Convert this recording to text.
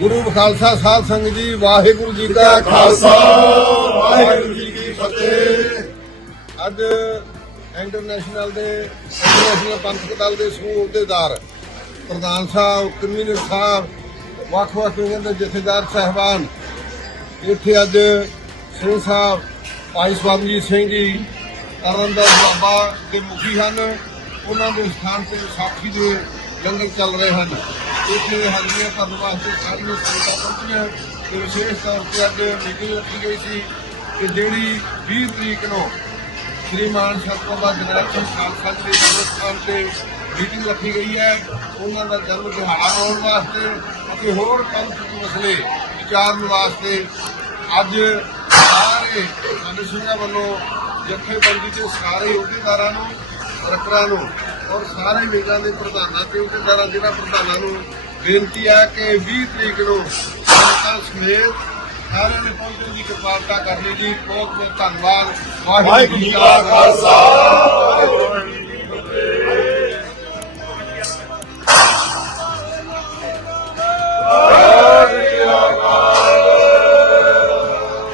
ਗੁਰੂ ਖਾਲਸਾ ਸਾਧ ਸੰਗਤ ਜੀ ਵਾਹਿਗੁਰੂ ਜੀ ਕਾ ਖਾਲਸਾ ਵਾਹਿਗੁਰੂ ਜੀ ਕੀ ਫਤਿਹ ਅੱਜ ਇੰਟਰਨੈਸ਼ਨਲ ਦੇ ਇੰਟਰਨੈਸ਼ਨਲ ਪੰਥਕ ਦਲ ਦੇ ਸਮੂਹ ਅਹੁਦੇਦਾਰ ਪ੍ਰਧਾਨ ਸਾਹਿਬ ਕਮਿਊਨਿਟੀ ਸਾਹਿਬ ਵੱਖ-ਵੱਖ ਵਿੰਗਾਂ ਦੇ ਜਥੇਦਾਰ ਸਹਿਬਾਨ ਇੱਥੇ ਅੱਜ ਸਿੰਘ ਸਾਹਿਬ ਭਾਈ ਸਵਾਮੀ ਸਿੰਘ ਜੀ ਤਰਨਦਾਸ ਬਾਬਾ ਦੇ ਮੁਖੀ ਹਨ ਉਹਨਾਂ ਦੇ ਸਥਾਨ ਤੇ ਸਾਖੀ ਦੇ ਲੰਗਰ ਚੱਲ ਰਹੇ ਹਨ ਇੱਥੇ ਹਾਜ਼ਰੀਆਂ ਭਰਨ ਵਾਸਤੇ ਸਾਰੀਆਂ ਸੰਗਤਾਂ ਹੈ ਤੇ ਵਿਸ਼ੇਸ਼ ਤੌਰ ਤੇ ਅੱਜ ਮੀਟਿੰਗ ਰੱਖੀ ਗਈ ਸੀ ਕਿ ਜਿਹੜੀ 20 ਤਰੀਕ ਨੂੰ ਸ੍ਰੀ ਮਾਨ ਸਤਪਾਲ ਦਾ ਖਾਲਸਾ ਸਾਹਿਬ ਦੇ ਸਥਾਨ ਤੇ ਮੀਟਿੰਗ ਰੱਖੀ ਗਈ ਹੈ ਉਹਨਾਂ ਦਾ ਜਨਮ ਦਿਹਾੜਾ ਹੋਣ ਵਾਸਤੇ ਅਤੇ ਹੋਰ ਕੰਪਨੀ ਮਸਲੇ ਵਿਚਾਰਨ ਵਾਸਤੇ ਅੱਜ ਸਾਰੇ ਮਨੁਸ਼ਿਆਂ ਵੱਲੋਂ ਜਥੇਬੰਦੀ ਦੇ ਸਾਰੇ ਅਹੁਦੇਦਾਰਾਂ ਨੂੰ ਰਕਰਾਂ ਨੂੰ ਔਰ ਸਾਰੇ ਮੀਲਾਂ ਦੇ ਪ੍ਰਧਾਨਾਂ ਤੇ ਉਹਦੇ ਜਿਹੜਾ ਪ੍ਰਧਾਨਾਂ ਨੂੰ ਬੇਨਤੀ ਆ ਕਿ 20 ਤਰੀਕ ਨੂੰ ਸਰਕਾਰ ਸਮੇਤ ਸਾਰਿਆਂ ਨੇ ਪਹੁੰਚਣ ਦੀ ਕਿਰਪਾਲਤਾ ਕਰਨੀ ਜੀ ਬਹੁਤ ਬਹੁਤ ਧੰਨਵਾਦ ਵਾਹਿਗੁਰੂ ਜੀ ਕਾ ਖਾਲਸਾ